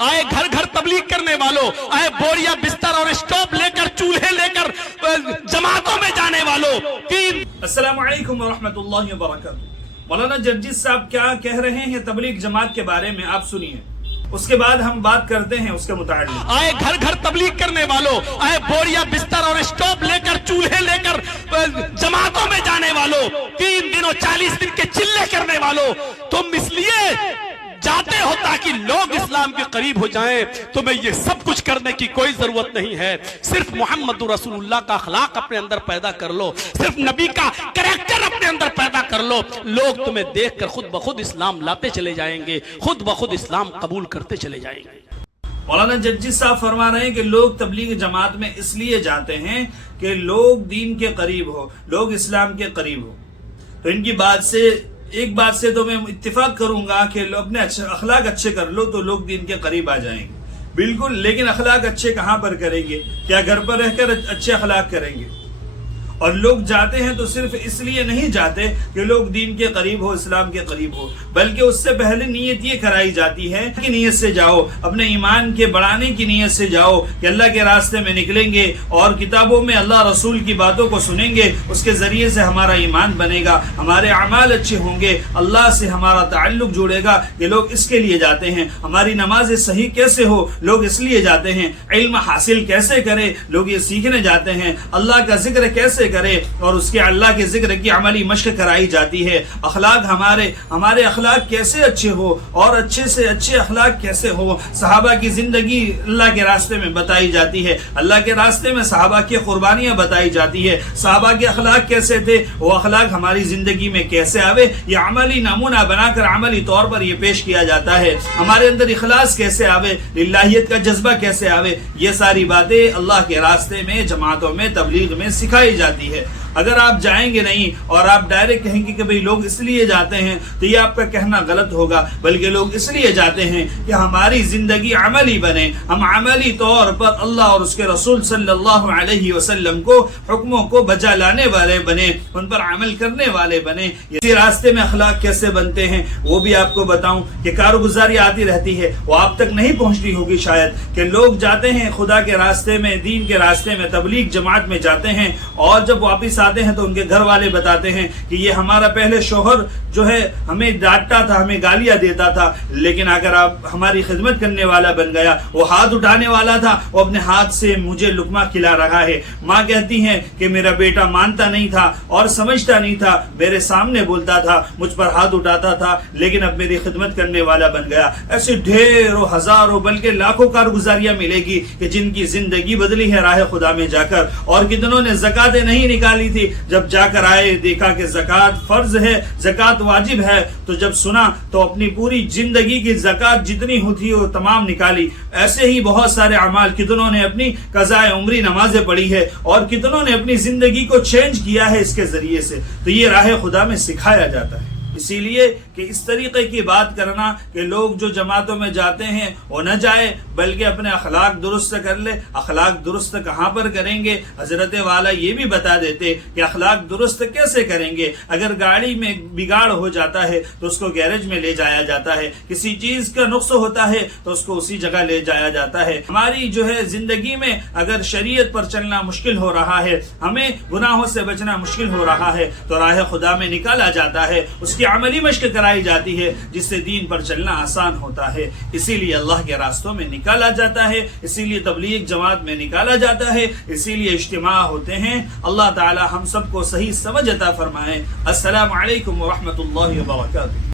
आए घर घर तबलीग करने वालों, आए बोरिया बिस्तर और स्टोव लेकर चूल्हे लेकर जमातों में जाने वालों। अस्सलामु अलैकुम व रहमतुल्लाहि व बरकातुहू। मौलाना जर्जिस साहब क्या कह रहे हैं तबलीग जमात के बारे में, आप सुनिए, उसके बाद हम बात करते हैं उसके मुताबिक। आए घर घर तबलीग करने वालों, आए बोरिया बिस्तर और स्टोव लेकर चूल्हे लेकर जमातों में जाने वालों, 3 दिन और 40 दिन के चिल्ले करने वालों, तुम इसलिए जाते हो ताकि लोग इस्लाम के करीब हो जाएं। तुम्हें ये सब कुछ करने की कोई जरूरत नहीं है। सिर्फ मोहम्मद रसूलुल्लाह का अखलाक अपने अंदर पैदा कर लो, सिर्फ नबी का कैरेक्टर अपने अंदर पैदा कर लो। लोग तुम्हें देखकर खुद ब खुद इस्लाम लाते चले जाएंगे, खुद ब खुद इस्लाम कबूल करते चले जाएंगे। मौलाना जर्जिस साहब फरमा रहे हैं कि लोग तबलीग जमात में इसलिए जाते हैं कि लोग दीन के करीब हो, लोग इस्लाम के करीब हो। तो इनकी बात से एक बात से तो मैं इत्तेफाक करूंगा कि अपने अखलाक अच्छे कर लो तो लोग दीन के करीब आ जाएंगे, बिल्कुल। लेकिन अखलाक अच्छे कहां पर करेंगे? क्या घर पर रहकर अच्छे अखलाक करेंगे? और लोग जाते हैं तो सिर्फ इसलिए नहीं जाते कि लोग दीन के करीब हो, इस्लाम के करीब हो, बल्कि उससे पहले नीयत ये कराई जाती है कि नीयत से जाओ, अपने ईमान के बढ़ाने की नीयत से जाओ कि अल्लाह के रास्ते में निकलेंगे और किताबों में अल्लाह रसूल की बातों को सुनेंगे, उसके जरिए से हमारा ईमान बनेगा, हमारे अमाल अच्छे होंगे, अल्लाह से हमारा ताल्लुक जुड़ेगा। ये लोग इसके लिए जाते हैं। हमारी नमाज सही कैसे हो, लोग इसलिए जाते हैं। इल्म हासिल कैसे करें, लोग ये सीखने जाते हैं। अल्लाह का जिक्र कैसे करे और उसके अल्लाह के जिक्र की अमली मश्क कराई जाती है। अखलाक हमारे अखलाक कैसे अच्छे हो और अच्छे से अच्छे अखलाक कैसे हो, सहाबा की जिंदगी अल्लाह के रास्ते में बताई जाती है। अल्लाह के रास्ते में सहाबा की कुर्बानियां बताई जाती है। सहाबा के अखलाक कैसे थे, वो अखलाक हमारी जिंदगी में कैसे आवे, ये अमली नमूना बनाकर अमली तौर पर ये पेश किया जाता है। हमारे अंदर इखलास कैसे आवे, लिल्लाहियत का जज्बा कैसे आवे, ये सारी बातें अल्लाह के रास्ते में जमातों में तबलीग में सिखाई जाती है। अगर आप जाएंगे नहीं और आप डायरेक्ट कहेंगे कि भाई लोग इसलिए जाते हैं, तो ये आपका कहना गलत होगा। बल्कि लोग इसलिए जाते हैं कि हमारी जिंदगी अमली बने, हम अमली तौर पर अल्लाह और उसके रसूल सल्लल्लाहु अलैहि वसल्लम को हुक्मों को बजा लाने वाले बने, उन पर अमल करने वाले बने। इसी रास्ते में अखलाक कैसे बनते हैं वो भी आपको बताऊं कि कारगुजारी आती रहती है, वो आप तक नहीं पहुंचती होगी शायद, कि लोग जाते हैं खुदा के रास्ते में, दीन के रास्ते में, तबलीग जमात में जाते हैं और जब वापिस आते हैं तो उनके घर वाले बताते हैं कि ये हमारा पहले शोहर जो है हमें डांटता था, हमें गालियां देता था, लेकिन अगर आप हमारी खिदमत करने वाला बन गया, वो हाथ उठाने वाला था, वो अपने हाथ से मुझे लुकमा खिला रहा है। माँ कहती हैं कि मेरा बेटा मानता नहीं था और समझता नहीं था, मेरे सामने बोलता था, मुझ पर हाथ उठाता था, लेकिन अब मेरी खिदमत करने वाला बन गया। ऐसे ढेरों हजारों बल्कि लाखों कारगुजारियां मिलेगी कि जिनकी जिंदगी बदली है राह खुदा में जाकर। और कितनों ने ज़कातें नहीं निकाली थी, जब जाकर आए देखा कि ज़कात फर्ज है, ज़कात वाजिब है, तो जब सुना तो अपनी पूरी जिंदगी की ज़कात जितनी होती वो तमाम निकाली। ऐसे ही बहुत सारे अमाल, कितनों ने अपनी कज़ाए उम्री नमाजें पढ़ी है और कितनों ने अपनी जिंदगी को चेंज किया है इसके जरिए से। तो ये राह खुदा में सिखाया जाता है। इसीलिए कि इस तरीके की बात करना कि लोग जो जमातों में जाते हैं वो न जाए, बल्कि अपने अखलाक दुरुस्त कर ले। अखलाक दुरुस्त कहाँ पर करेंगे? हजरत वाला ये भी बता देते कि अखलाक दुरुस्त कैसे करेंगे। अगर गाड़ी में बिगाड़ हो जाता है तो उसको गैरेज में ले जाया जाता है, किसी चीज का नुक्स होता है तो उसको उसी जगह ले जाया जाता है। हमारी जो है जिंदगी में अगर शरीयत पर चलना मुश्किल हो रहा है, हमें गुनाहों से बचना मुश्किल हो रहा है, तो राह खुदा में निकाला जाता है, उसकी अमली मश्क कराई जाती है, जिससे दीन पर चलना आसान होता है। इसीलिए अल्लाह के रास्तों में निकाला जाता है, इसीलिए तबलीग जमात में निकाला जाता है, इसीलिए इज्तिमा होते हैं। अल्लाह ताला हम सबको सही समझ अता फरमाए। अस्सलामु अलैकुम व रहमतुल्लाहि व बरकातुहू।